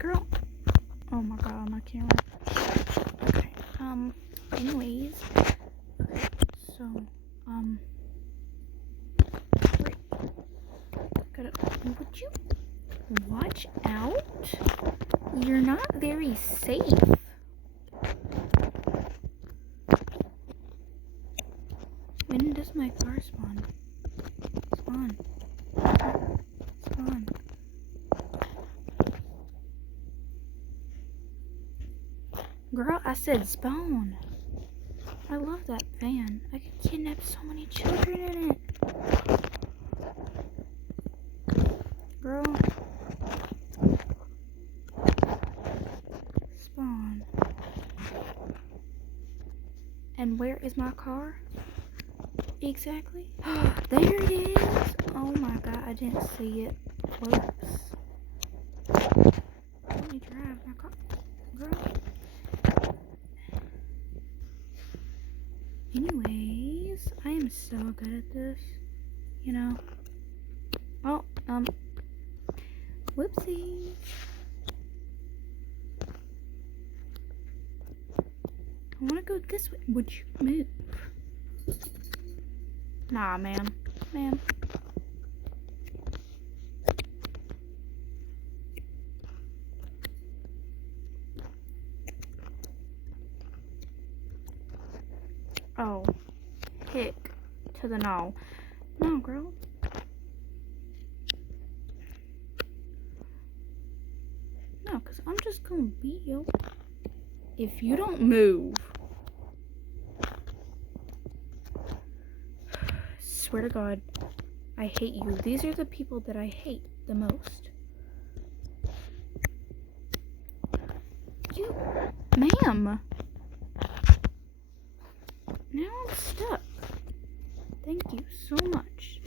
Girl. Oh my god, my camera. Okay. Anyways. Okay, so, wait. Would you watch out? You're not very safe. When does my car spawn? Spawn. Spawn. Girl, I said spawn. I love that van. I could kidnap so many children in it. Girl. Spawn. And where is my car? Exactly. There it is. Oh my god, I didn't see it. Whoops. Let me drive my car. Girl. Anyways, I am so good at this. You know. Oh, whoopsie. I wanna go this way. Would you move? Nah, ma'am. Ma'am. Oh. Heck to the no. No, girl. No, because I'm just gonna beat you. If you don't move. Swear to God, I hate you. These are the people that I hate the most. You, ma'am. Now I'm stuck. Thank you so much.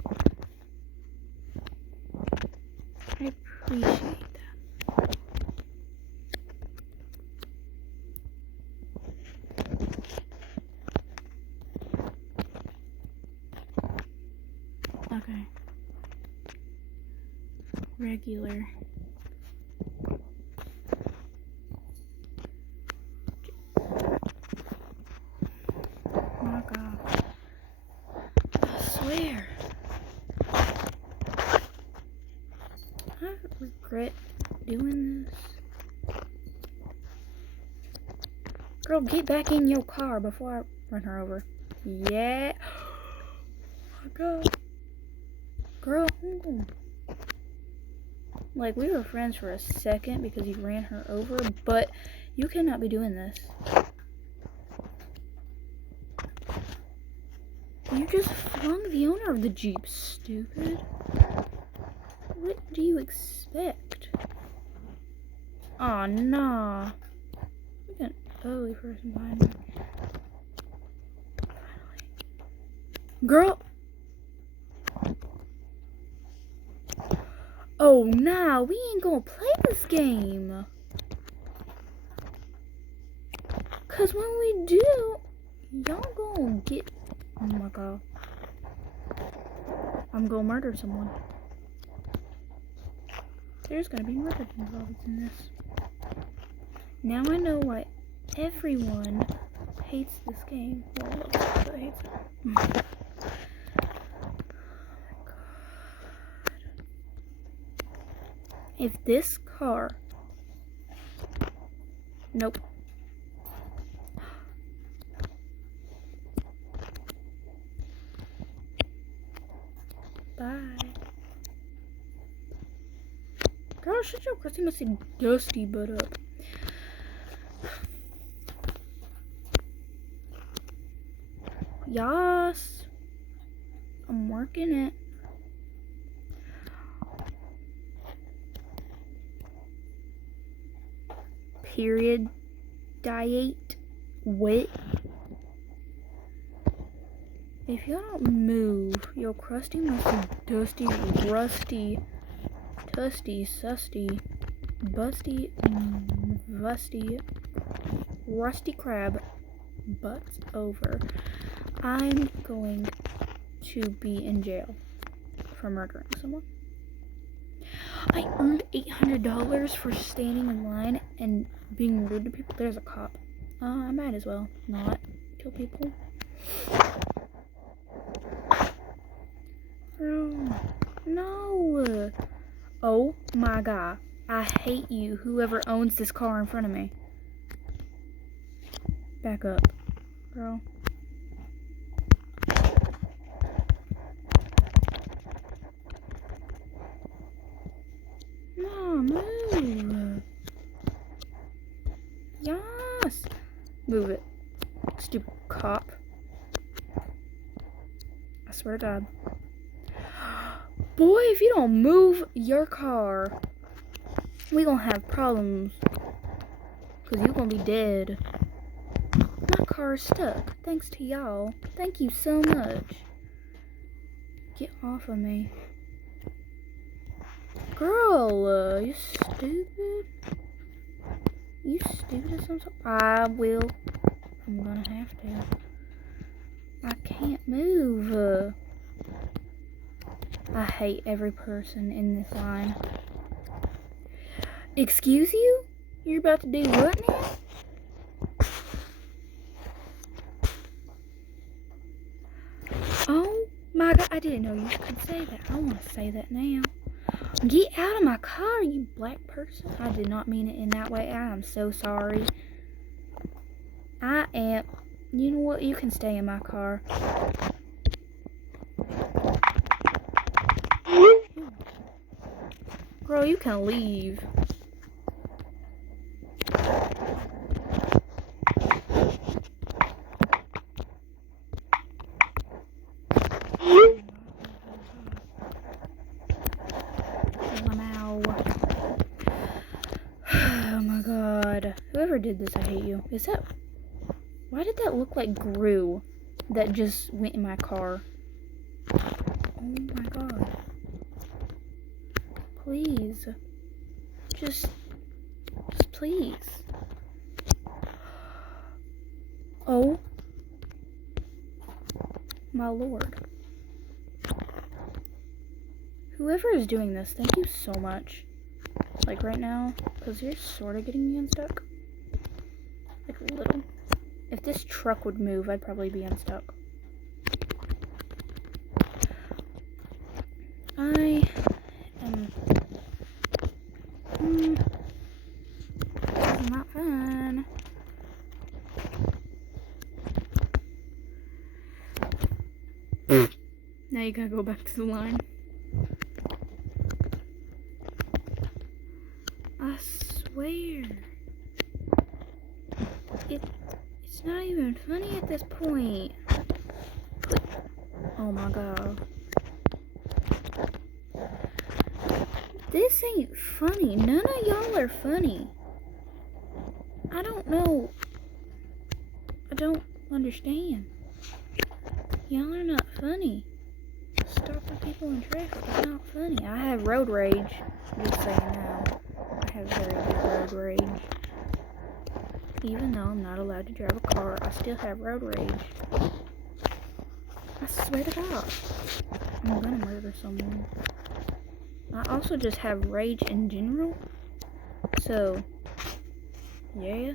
I appreciate that. Okay. Regular. Oh my god. I swear. I regret doing this. Girl, get back in your car before I run her over. Yeah. Oh my god. Girl, like, we were friends for a second because you ran her over, but you cannot be doing this. You just flung the owner of the Jeep, stupid. What do you expect? Aw, nah. Look at an ugly person behind me. Girl! Oh, nah, we ain't gonna play this game. Cause when we do, y'all gonna get... Oh my god. I'm gonna murder someone. There's gonna be murder involved in this. Now I know why everyone hates this game. Well, look, hates it. If this car... Nope. Bye. Girl, shut your crusty, messy, dusty butt up. Yas. I'm working it. Period. Diet. Wit. If you don't move, your crusty, musty, dusty, rusty, tusty, susty, busty, rusty, rusty crab butts over, I'm going to be in jail for murdering someone. I earned $800 for standing in line and being rude to people. There's a cop. I might as well not kill people. No. Oh my god. I hate you, whoever owns this car in front of me. Back up, girl. No, move. Yes. Move it. Stupid cop. I swear to God. Boy, if you don't move your car, we gonna have problems. Cause you gonna be dead. My car is stuck. Thanks to y'all. Thank you so much. Get off of me. Girl, you stupid. You stupid as something. I will. I'm gonna have to. I can't move. I hate every person in this line. Excuse you? You're about to do what now? Oh my god, I didn't know you could say that. I want to say that now. Get out of my car, you black person. I did not mean it in that way. I am so sorry. I am. You know what? You can stay in my car. Girl, you can leave. Oh my god. Whoever did this, I hate you. Is that... Why did that look like Gru that just went in my car? Oh my god. Please. Just please. Oh. My lord. Whoever is doing this, thank you so much. Like right now, because you're sort of getting me unstuck. Like a little. If this truck would move, I'd probably be unstuck. I am... this is not fun. Now you gotta go back to the line. I swear. It's not even funny at this point. Oh my god. This ain't funny. None of y'all are funny. I don't know. I don't understand. Y'all are not funny. Stopping people in traffic is not funny. I have road rage. Just saying now. I have very bad road rage. Even though I'm not allowed to drive a car, I still have road rage. I swear to God. I'm gonna murder someone. I also just have rage in general. So, yeah.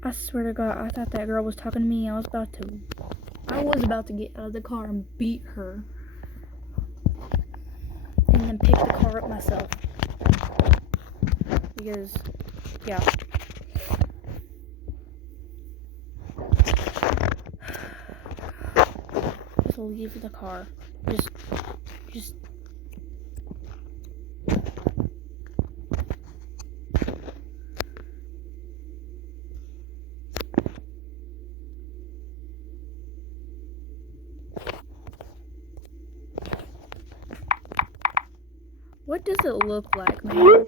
I swear to God, I thought that girl was talking to me. I was about to get out of the car and beat her. And then pick the car up myself. Because, yeah. Just leave the car. Just. What does it look like, man?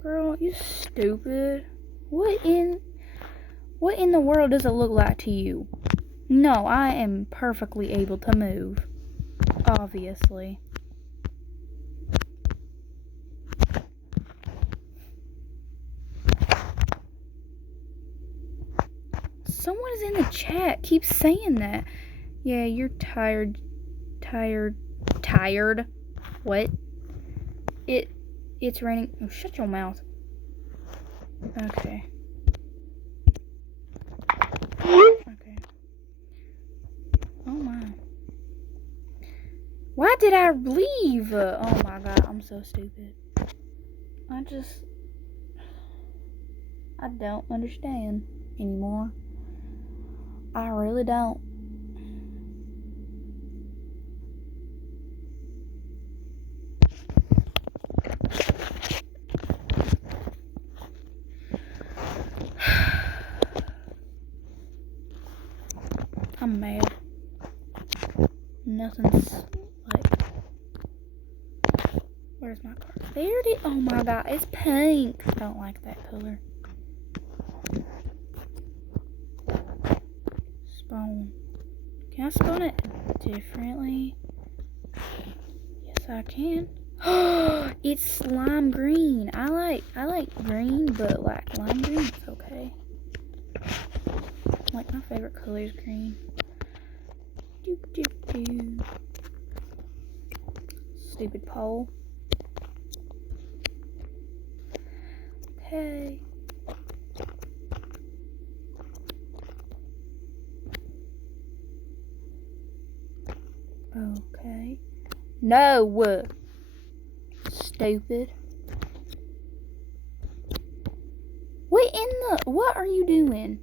Girl, you stupid. What in the world does it look like to you? No, I am perfectly able to move. Obviously. Someone is in the chat. Keeps saying that. Yeah, you're tired. Tired? What? It's raining. Oh, shut your mouth. Okay. Okay. Oh my. Why did I leave? Oh my god, I'm so stupid. I don't understand anymore. I really don't. I'm mad. Nothing's like. Where's my car? There it is. Oh my god, it's pink. I don't like that color. Spawn. Can I spawn it differently? Yes, I can. It's lime green. I like green, but like lime green is okay. Like my favorite color is green. Doop doop doop. Stupid pole. Okay. Okay. No. Stupid. What are you doing?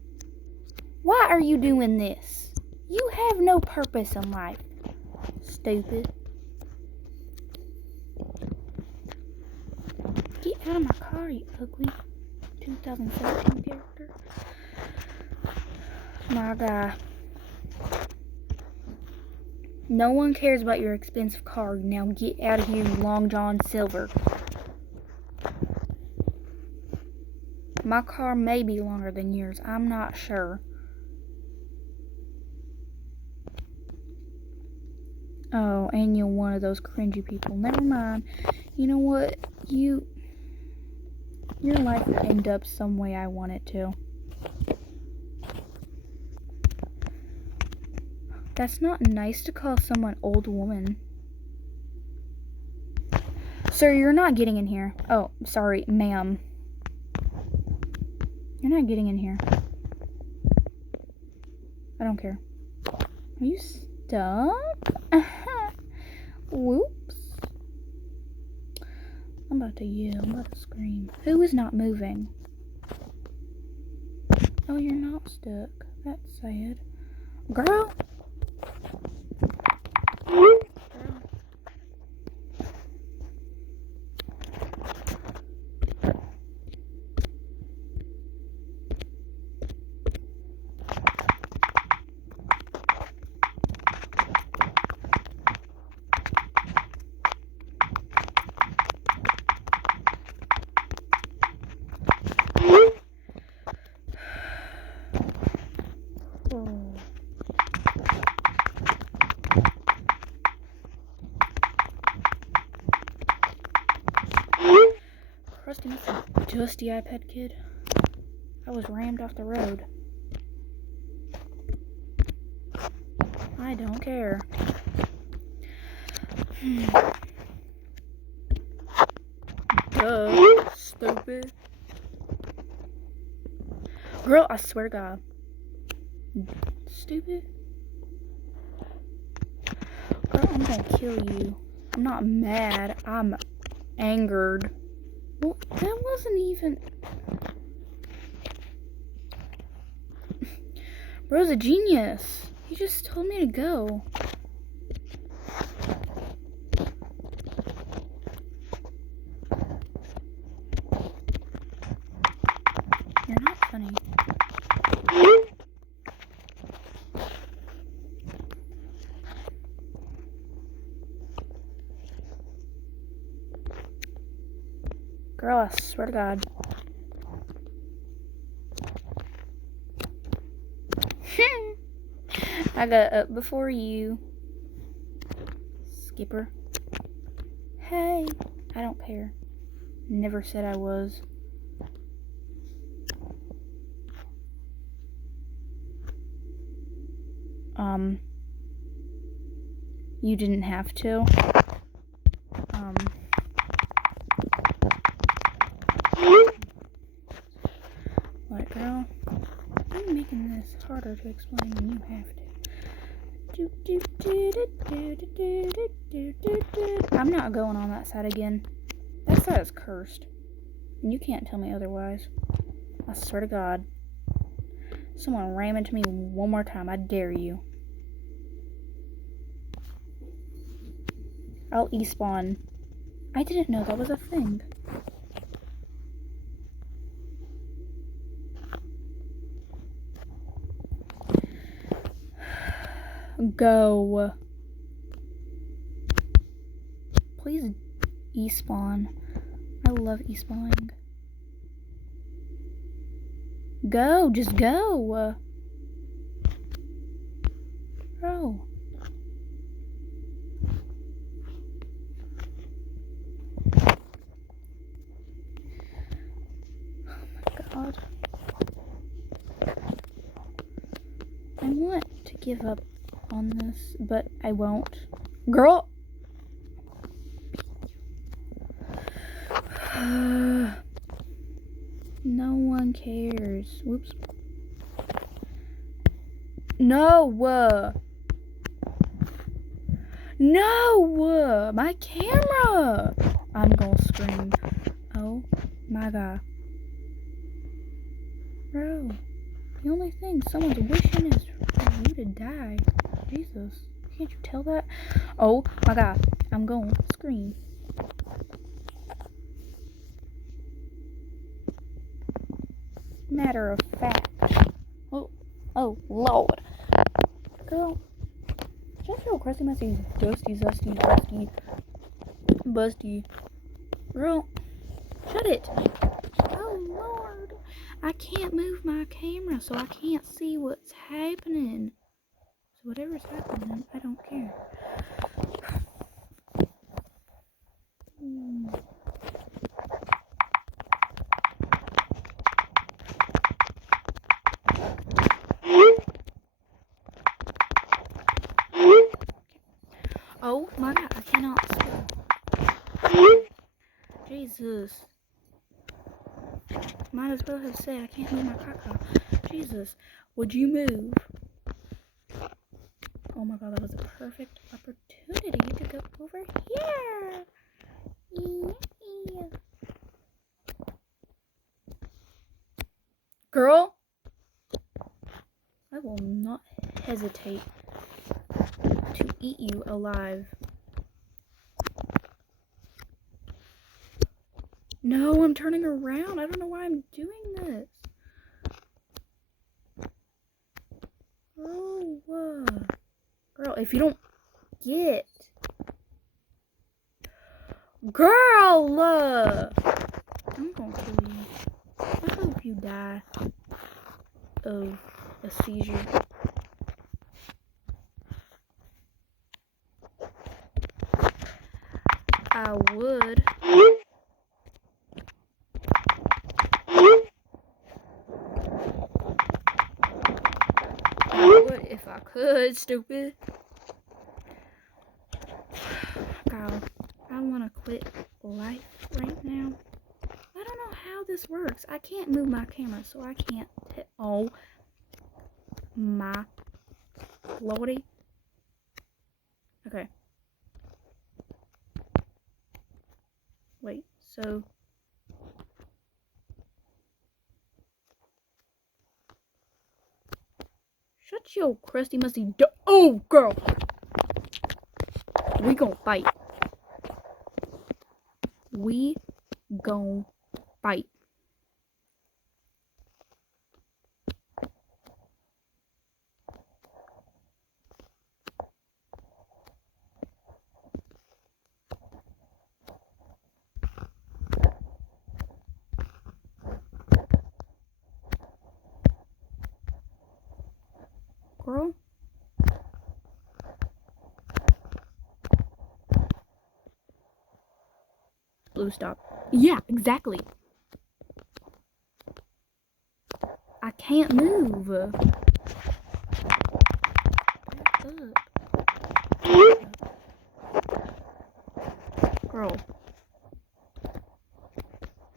Why are you doing this? You have no purpose in life. Stupid. Get out of my car, you ugly 2017 character. My God. No one cares about your expensive car. Now get out of here, you Long John Silver. My car may be longer than yours. I'm not sure. Oh, and you're one of those cringy people. Never mind. You know what? Your life will end up some way I want it to. That's not nice to call someone old woman. Sir, you're not getting in here. Oh, sorry, ma'am. You're not getting in here. I don't care. Are you stuck? Whoops. I'm about to yell. I'm about to scream. Who is not moving? Oh, you're not stuck. That's sad. Girl. Dusty iPad kid. I was rammed off the road. I don't care. Duh. Stupid. Girl, I swear to God. Stupid. Girl, I'm gonna kill you. I'm not mad. I'm angered. Well, that wasn't even... Bro's a genius. He just told me to go. You're not funny. Girl, I swear to God. I got up before you. Skipper. Hey. I don't care. Never said I was. You didn't have to. What, girl? I'm making this harder to explain than you have to. I'm not going on that side again. That side is cursed. And you can't tell me otherwise. I swear to God. Someone ram into me one more time. I dare you. I'll E-spawn. I didn't know that was a thing. Go. Please E-spawn. I love E-spawning. Go. Just go. Bro. God. I want to give up on this, but I won't. Girl! No one cares. Whoops. No! No! My camera! I'm gonna scream. Oh my God. Bro, the only thing someone's wishing is for you to die. Jesus, can't you tell that? Oh my God, I'm going to scream. Matter of fact. Oh Lord. Girl, shut your crusty, messy, dusty, zusty, dusty, busty. Girl, shut it. Oh Lord. I can't move my camera, so I can't see what's happening. So whatever's happening, I don't care. Oh my God, I cannot spell. Jesus. Might as well have said I can't move my caca. Jesus, would you move? Oh my God, that was a perfect opportunity to go over here. Yeah. Girl, I will not hesitate to eat you alive. No, I'm turning around. I don't know why I'm doing this. Oh, girl, if you don't get... Girl! I'm gonna kill you. I hope you die of a seizure. I would. If I could, stupid. God, I want to quit life right now. I don't know how this works. I can't move my camera, so I can't hit. Oh my lordy. Okay. Wait, so... Shut your crusty, musty oh, girl! We gon' fight. We gon' fight. Girl, Blue, stop. Yeah, exactly. I can't move. Back up. Girl.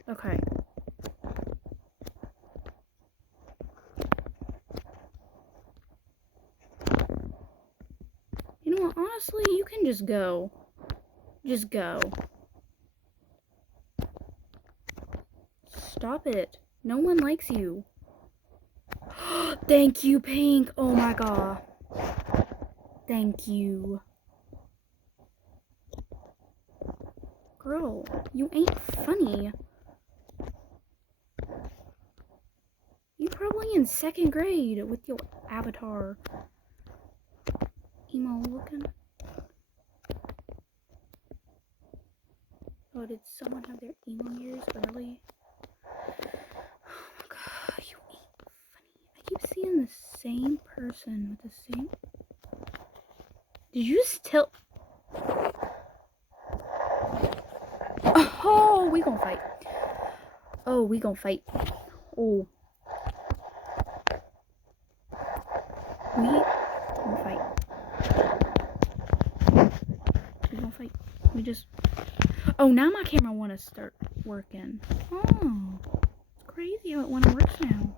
Okay. You know what? Honestly, you can just go. Just go. Stop it. No one likes you. Thank you, Pink. Oh my god. Thank you. Girl, you ain't funny. You probably in 2nd grade with your avatar. Emo looking. Oh, did someone have their emo years early? Oh my god, you ain't funny. I keep seeing the same person with the same... Did you just tell... Oh, we gonna fight. Oh, we gonna fight. Oh. We gonna fight. We gonna fight. We just... Oh, now my camera wanna start working. Oh. It's crazy how it wanna work now.